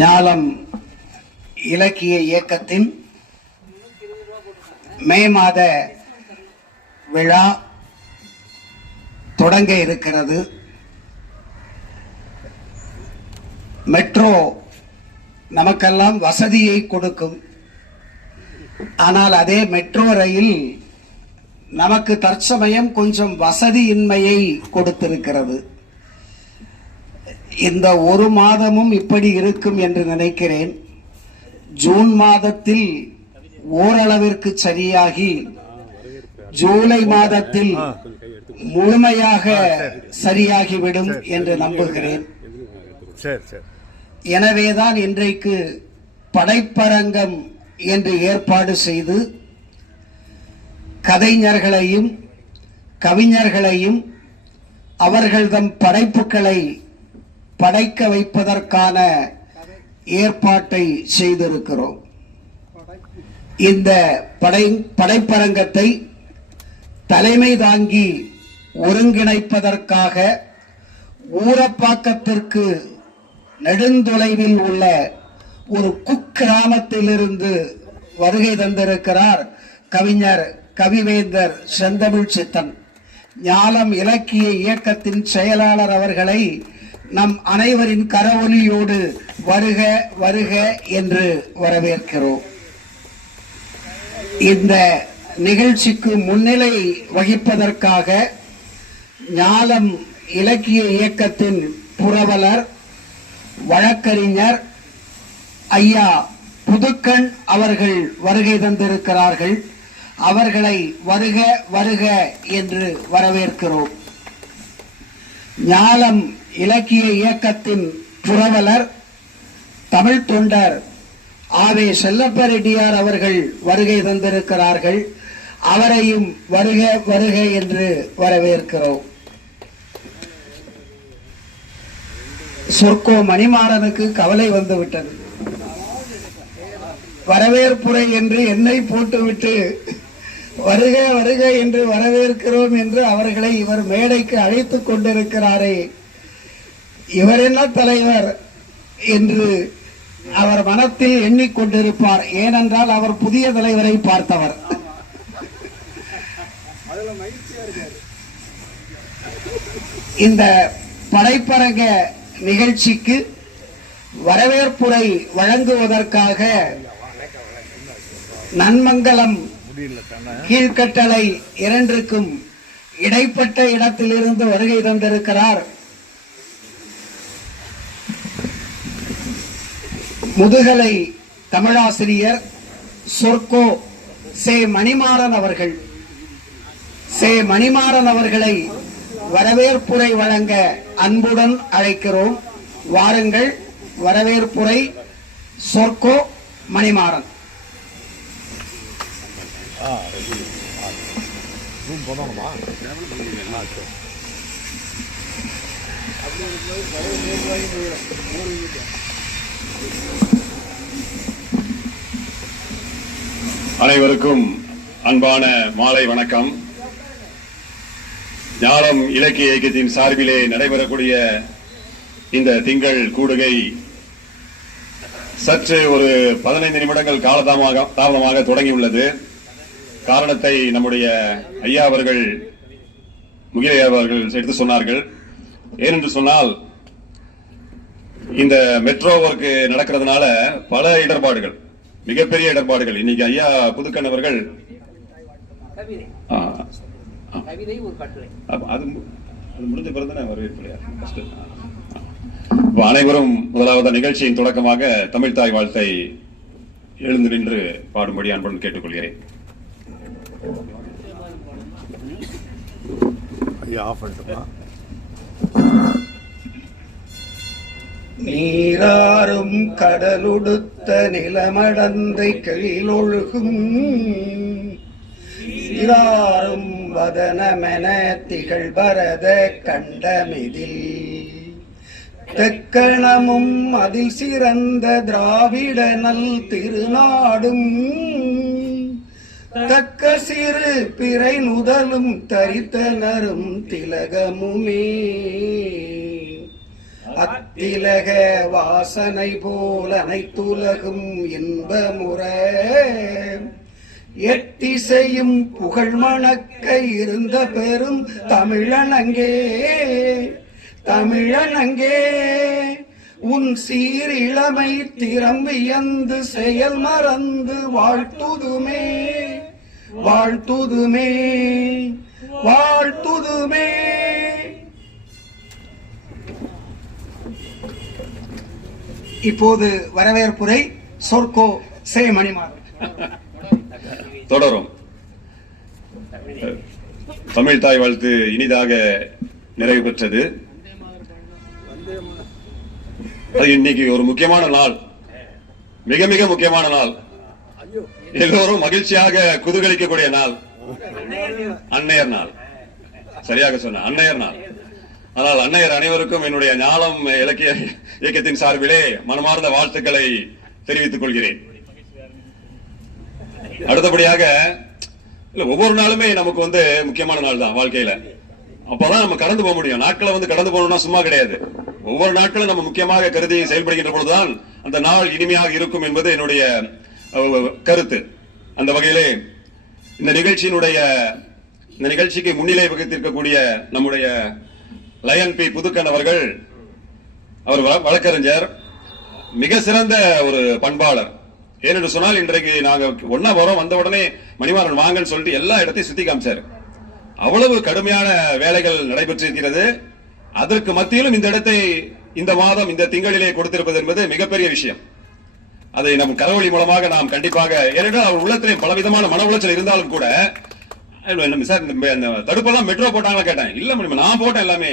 ஞாலம் இலக்கிய இயக்கத்தின் மே மாத விழா தொடங்க இருக்கிறது. மெட்ரோ நமக்கெல்லாம் வசதியை கொடுக்கும். ஆனால் அதே மெட்ரோ ரயில் நமக்கு தற்சமயம் கொஞ்சம் வசதியின்மையை கொடுத்திருக்கிறது. இந்த ஒரு மாதமும் இப்படி இருக்கும் என்று நினைக்கிறேன். ஜூன் மாதத்தில் ஓரளவிற்கு சரியாகி ஜூலை மாதத்தில் முழுமையாக சரியாகிவிடும் என்று நம்புகிறேன். எனவேதான் இன்றைக்கு படைப்பரங்கம் என்று ஏற்பாடு செய்து கதைஞர்களையும் கவிஞர்களையும் அவர்கள்தம் படைப்புகளை படைக்க வைப்பதற்கான ஏற்பாட்டை செய்திருக்கிறோம். இந்த படைப்பரங்கத்தை தலைமை தாங்கி ஒருங்கிணைப்பதற்காக ஊரப்பாக்கத்திற்கு நெடுந்தொலைவில் உள்ள ஒரு குக்கிராமத்திலிருந்து வருகை தந்திருக்கிறார் கவிஞர் கவிவேந்தர் செந்தமிழ் சித்தன். ஞாலம் இலக்கிய இயக்கத்தின் செயலாளர் அவர்களை நம் அனைவரின் கரவொலியோடு வருக வருக என்று வரவேற்கிறோம். இந்த நிகழ்ச்சிக்கு முன்னிலை வகிப்பதற்காக ஞாலம் இலக்கிய இயக்கத்தின் புரவலர் வழக்கறிஞர் ஐயா புதுக்கண் அவர்கள் வருகை தந்திருக்கிறார்கள். அவர்களை வருக வருக என்று வரவேற்கிறோம். ஞாலம் இலக்கிய இயக்கத்தின் புரவலர் தமிழ் தொண்டர் ஆவே செல்லப்ப ரெட்டியார் அவர்கள் வருகை தந்திருக்கிறார்கள். அவரையும் வருக வருக என்று வரவேற்கிறோம். சொர்க்கோ மணிமாறனுக்கு கவலை வந்துவிட்டது. வரவேற்புரை என்று என்னை போட்டுவிட்டு வருக வருக என்று வரவேற்கிறோம் என்று அவர்களை இவர் மேடைக்கு அழைத்துக் கொண்டிருக்கிறாரே, இவர் என்ன தலைவர் என்று அவர் மனத்தில் எண்ணிக்கொண்டிருப்பார். ஏனென்றால் அவர் புதிய தலைவரை பார்த்தவர். இந்த படைப்பரங்க நிகழ்ச்சிக்கு வரவேற்புரை வழங்குவதற்காக நன்மங்கலம் கீழ்கட்டளை 2க்கும் இடைப்பட்ட இடத்திலிருந்து வருகை தந்திருக்கிறார் முதுகலை தமிழாசிரியர் சொர்க்கோ சே மணிமாறன் அவர்கள். சே மணிமாறன் அவர்களை வரவேற்புரை வழங்க அன்புடன் அழைக்கிறோம். வாருங்கள். வரவேற்புரை சொர்க்கோ மணிமாறன். அனைவருக்கும் அன்பான மாலை வணக்கம். ஞாலம் இலக்கிய இயக்கத்தின் சார்பிலே நடைபெறக்கூடிய இந்த திங்கள் கூடுகை சற்று ஒரு 15 நிமிடங்கள் காலதாமதமாக தொடங்கியுள்ளது. காரணத்தை நம்முடைய ஐயா அவர்கள் முகிலையா அவர்கள் எடுத்து சொன்னார்கள். ஏனென்று சொன்னால் இந்த மெட்ரோ ஒர்க் நடக்கிறதுனால பல இடர்பாடுகள், மிகப்பெரிய இடர்பாடுகள். இன்னைக்கு ஐயா புதுக்கண் அவர்கள் அது முடிஞ்ச பிறகு வரவேற்புரையா. அனைவரும் முதலாவது நிகழ்ச்சியின் தொடக்கமாக தமிழ் தாய் வாழ்த்தை எழுந்து நின்று பாடும்படி அன்புடன் கேட்டுக்கொள்கிறேன். நீராறும் கடலுடுத்த நிலமடந்தை கெழிலொழுகும் சீராறும் வதனமென திகழ் பரத கண்டமிதில் தெக்கணமும் அதில் சிறந்த திராவிட நல் திருநாடும் தக்க சிறு பிறை நுதலும் தரித்தனரும் திலகமுமே அத்திலக வாசனை போல் அனைத்துலகும் இன்பமுற எத்திசையும் புகழ் மணக்க இருந்த பெரும் தமிழனங்கே தமிழனங்கே உன் சீரிழமை திறம் வியந்து செயல் மறந்து வாழ்த்துதுமே வாழ்த்துதுமே வாழ்த்துதுமே. இப்போது வரவேற்புரை சொர்க்கோ சே மணிமாறன். தொடரும். தமிழ் தாய் வாழ்த்து இனிதாக நிறைவு பெற்றது. இன்னைக்கு ஒரு முக்கியமான நாள், மிக மிக முக்கியமான நாள், எல்லோரும் மகிழ்ச்சியாக குதூகலிக்கக்கூடிய நாள், அன்னையர் நாள். சரியாக சொன்ன, அன்னையர் நாள். ஆனால் அன்னையர் அனைவருக்கும் என்னுடைய ஞானம் இலக்கிய இயக்கத்தின் சார்பிலே மனமார்ந்த வாழ்த்துக்களை தெரிவித்துக் கொள்கிறேன். அடுத்தபடியாக ஒவ்வொரு நாளுமே நமக்கு முக்கியமான நாள் தான் வாழ்க்கையில. அப்பதான் நம்ம கடந்து போக முடியும். நாட்களை கடந்து போகணும்னா சும்மா கிடையாது. ஒவ்வொரு நாட்களும் நம்ம முக்கியமாக கருதி செயல்படுகின்ற பொழுதுதான் அந்த நாள் இனிமையாக இருக்கும் என்பது என்னுடைய கருத்து. அந்த வகையிலே இந்த நிகழ்ச்சிக்கு முன்னிலை வகித்திருக்கக்கூடிய நம்முடைய லயன் பி புதுக்கன் அவர்கள், அவர் வழக்கறிஞர், மிக சிறந்த ஒரு பண்பாளர். ஏனென்று சொன்னால் இன்றைக்கு நாங்க ஒன்னா வரோம், வந்த உடனே மணிமாறன் வாங்கன்னு சொல்லிட்டு எல்லா இடத்தையும் சுத்தி காமிச்சாரு. அவ்வளவு கடுமையான வேலைகள் நடைபெற்றிருக்கிறது. அதற்கு மத்தியிலும் இந்த இடத்தை இந்த மாதம் இந்த திங்களிலே கொடுத்திருப்பது என்பது மிகப்பெரிய விஷயம். அதை நம் கரவழி மூலமாக நாம் கண்டிப்பாக, ஏனென்றால் அவர் உள்ளத்திலே பலவிதமான மன உளைச்சல் இருந்தாலும் கூட, சார் இந்த தடுப்பெல்லாம் மெட்ரோ போட்டாங்களா கேட்டேன். இல்ல நான் போட்டேன் எல்லாமே.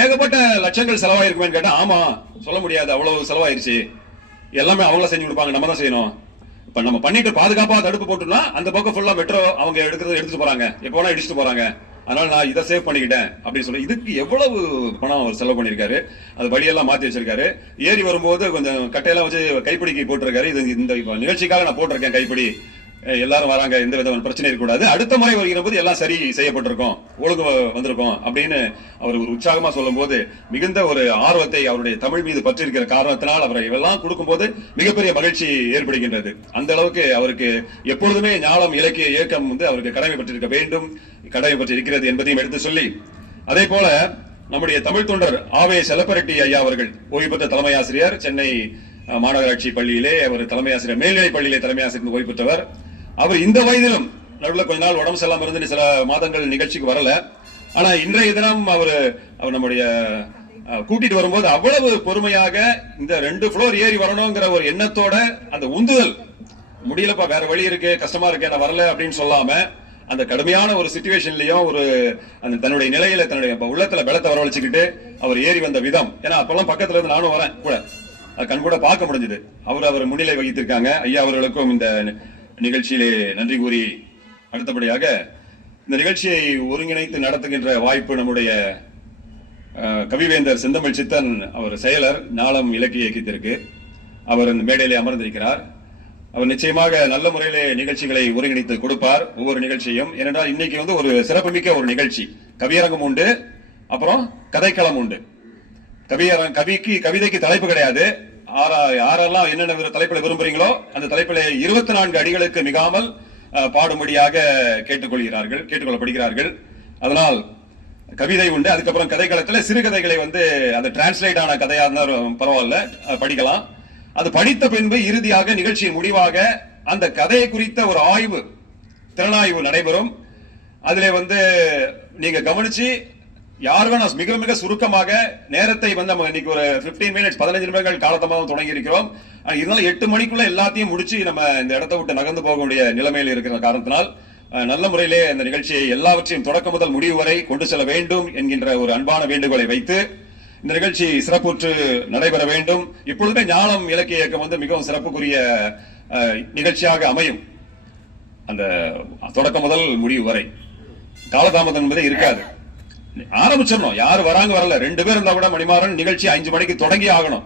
ஏகப்பட்ட லட்சங்கள் செலவாயிருக்குமே கேட்டேன். ஆமா, சொல்ல முடியாது, அவ்வளவு செலவாயிருச்சு. எல்லாமே அவங்கள செஞ்சு கொடுப்பாங்க, நம்ம தான் செய்யணும். இப்ப நம்ம பண்ணிட்டு பாதுகாப்பா தடுப்பு போட்டோம்னா அந்த பக்கம் ஃபுல்லா மெட்ரோ அவங்க எடுத்துட்டு போறாங்க, எப்ப வேணா இடிச்சுட்டு போறாங்க. அதனால நான் இதை சேவ் பண்ணிக்கிட்டேன் அப்படின்னு சொல்லி இதுக்கு எவ்வளவு பணம் அவர் செலவு பண்ணிருக்காரு. அது வழியெல்லாம் மாத்தி வச்சிருக்காரு. ஏறி வரும்போது கொஞ்சம் கட்டையெல்லாம் வச்சு கைப்பிடிக்கு போட்டிருக்காரு. இது இந்த நிகழ்ச்சிக்காக நான் போட்டிருக்கேன் கைப்பிடி, எல்லாரும் வராங்க, எந்த விதமான பிரச்சனை இருக்கக்கூடாது, அடுத்த முறை வருகிற போது எல்லாம் சரி செய்யப்பட்டிருக்கோம், ஒழுங்கு வந்திருக்கோம் அப்படின்னு அவர் ஒரு உற்சாகமா சொல்லும் போது மிகுந்த ஒரு ஆர்வத்தை, அவருடைய தமிழ் மீது பற்றிருக்கிற காரணத்தினால் அவரை எல்லாம் கொடுக்கும் போது மிகப்பெரிய மகிழ்ச்சி ஏற்படுகின்றது. அந்த அளவுக்கு அவருக்கு எப்பொழுதுமே ஞானம் இலக்கிய இயக்கம் அவருக்கு கடமை பற்றிருக்க வேண்டும், கடமை பற்றி இருக்கிறது என்பதையும் எடுத்து சொல்லி, அதே போல நம்முடைய தமிழ் தொண்டர் ஆவே செலப்பரெட்டி ஐயா அவர்கள், ஓய்வு பெற்ற தலைமை ஆசிரியர், சென்னை மாநகராட்சி பள்ளியிலே அவர் தலைமை ஆசிரியர், மேல்நிலை பள்ளியிலே தலைமை ஆசிரியர் ஓய்வு பெற்றவர். அவர் இந்த வயதிலும், நடுவில் கொஞ்ச நாள் உடம்பு செல்லாம இருந்து சில மாதங்கள் நிகழ்ச்சிக்கு வரல, ஆனா இன்றைய தினம் அவர் நம்முடைய கூட்டிட்டு வரும்போது அவ்வளவு பொறுமையாக இந்த 2 ஃப்ளோர் ஏறி வரணுங்கிற ஒரு எண்ணத்தோட, அந்த உந்துதல், முடியலப்பா வேற வழி இருக்கு, கஷ்டமா இருக்கு, நான் வரல அப்படின்னு சொல்லாம, அந்த கடுமையான ஒரு சிச்சுவேஷன்லயும் ஒரு அந்த தன்னுடைய நிலையில தன்னுடைய உள்ளத்துல பலத்தை வரவழைச்சுக்கிட்டு அவர் ஏறி வந்த விதம், ஏன்னா அப்பெல்லாம் பக்கத்துல இருந்து நானும் வரேன் கூட, கண் கூட பார்க்க முடிஞ்சது. அவர் முன்னிலை வகித்திருக்காங்க. ஐயா அவர்களுக்கும் இந்த நிகழ்ச்சியிலே நன்றி கூறி, அடுத்தபடியாக இந்த நிகழ்ச்சியை ஒருங்கிணைத்து நடத்துகின்ற வாய்ப்பு நம்முடைய கவிவேந்தர் செந்தமிழ் சித்தன், அவர் செயலர், ஞானம் இலக்கிய இயக்கத்திற்கு, அவர் இந்த மேடையிலே அமர்ந்திருக்கிறார். அவர் நிச்சயமாக நல்ல முறையிலே நிகழ்ச்சிகளை ஒருங்கிணைத்து கொடுப்பார், ஒவ்வொரு நிகழ்ச்சியும். ஏனென்றால் இன்னைக்கு ஒரு சிறப்புமிக்க ஒரு நிகழ்ச்சி, கவியரங்கம் உண்டு, அப்புறம் கதைக்களம் உண்டு. கவிதைக்கு தலைப்பு கிடையாது. யாரெல்லாம் என்னென்ன தலைப்பில் விரும்புறீங்களோ அந்த தலைப்பில் 24 அடிகளுக்கு மிகாமல் பாடும்படியாக கேட்டுக்கொள்ளப்படுகிறார்கள். அதனால் கவிதை உண்டு. அதுக்கப்புறம் கதைக்களத்தில் சிறுகதைகளை அந்த டிரான்ஸ்லேட் ஆன கதையா இருந்தாலும் பரவாயில்ல, படிக்கலாம். அது படித்த பின்பு இறுதியாக நிகழ்ச்சியின் முடிவாக அந்த கதையை குறித்த ஒரு ஆய்வு, திறனாய்வு நடைபெறும். அதுல நீங்க கவனிச்சு யாருக்கும் நான் மிக மிக சுருக்கமாக நேரத்தை நம்ம இன்னைக்கு ஒரு 15 மினிட்ஸ் 15 நிமிடங்கள் காலத்தமாக தொடங்கி இருக்கிறோம். இருந்தாலும் 8 மணிக்குள்ள எல்லாத்தையும் முடிச்சு நம்ம இந்த இடத்தை விட்டு நகர்ந்து போக வேண்டிய நிலைமையில் இருக்கிற காரணத்தினால் நல்ல முறையிலே இந்த நிகழ்ச்சியை எல்லாவற்றையும் தொடக்கம் முதல் முடிவு வரை கொண்டு செல்ல வேண்டும் என்கின்ற ஒரு அன்பான வேண்டுகோளை வைத்து இந்த நிகழ்ச்சி சிறப்புற்று நடைபெற வேண்டும். இப்பொழுதுமே ஞானம் இலக்கிய இயக்கம் மிகவும் சிறப்புக்குரிய நிகழ்ச்சியாக அமையும். அந்த தொடக்கம் முதல் முடிவு வரை காலதாமதம் என்பதே இருக்காது. ஆரம்பிச்சிடணும். யாரு வராங்க வரல, 2 பேர் இருந்தா கூட மணிமாறன் நிகழ்ச்சி 5 மணிக்கு தொடங்கி ஆகணும்.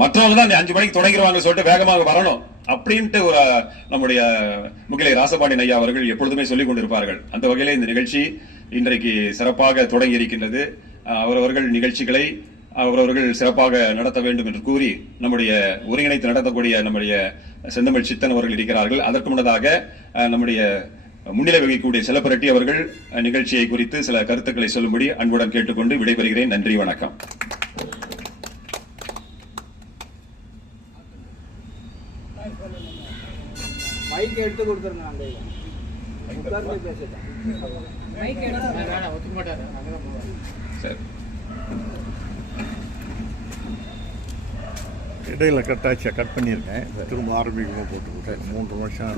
மற்றவங்க தான் 5 மணிக்கு தொடங்கிடுவாங்க சொல்லிட்டு வேகமாக வரணும் அப்படின்ட்டு ஒரு நம்முடைய முகிலை ராசபாண்டியன் ஐயா அவர்கள் எப்பொழுதுமே சொல்லிக் கொண்டிருப்பார்கள். அந்த வகையிலே இந்த நிகழ்ச்சி இன்றைக்கு சிறப்பாக தொடங்கி இருக்கின்றது. அவரவர்கள் நிகழ்ச்சிகளை அவர்கள் சிறப்பாக நடத்த வேண்டும் என்று கூறி நம்முடைய ஒருங்கிணைத்து நடத்தக்கூடிய நம்முடைய செந்தமிழ் சித்தன் அவர்கள் இருக்கிறார்கள். அதற்கு முன்னதாக நம்முடைய முன்னிலை வகிக்கக்கூடிய செல்லப்பிரட்டி அவர்கள் நிகழ்ச்சியை குறித்து சில கருத்துக்களை சொல்லும்படி அன்புடன் கேட்டுக்கொண்டு விடைபெறுகிறேன். நன்றி, வணக்கம். மைக் எடுத்து கொடுத்துருங்க. சரி, இடையில கட்டாச்சு, கட் பண்ணியிருக்கேன். திரும்ப ஆரம்பிக்கமாக போட்டு 3 வருஷம்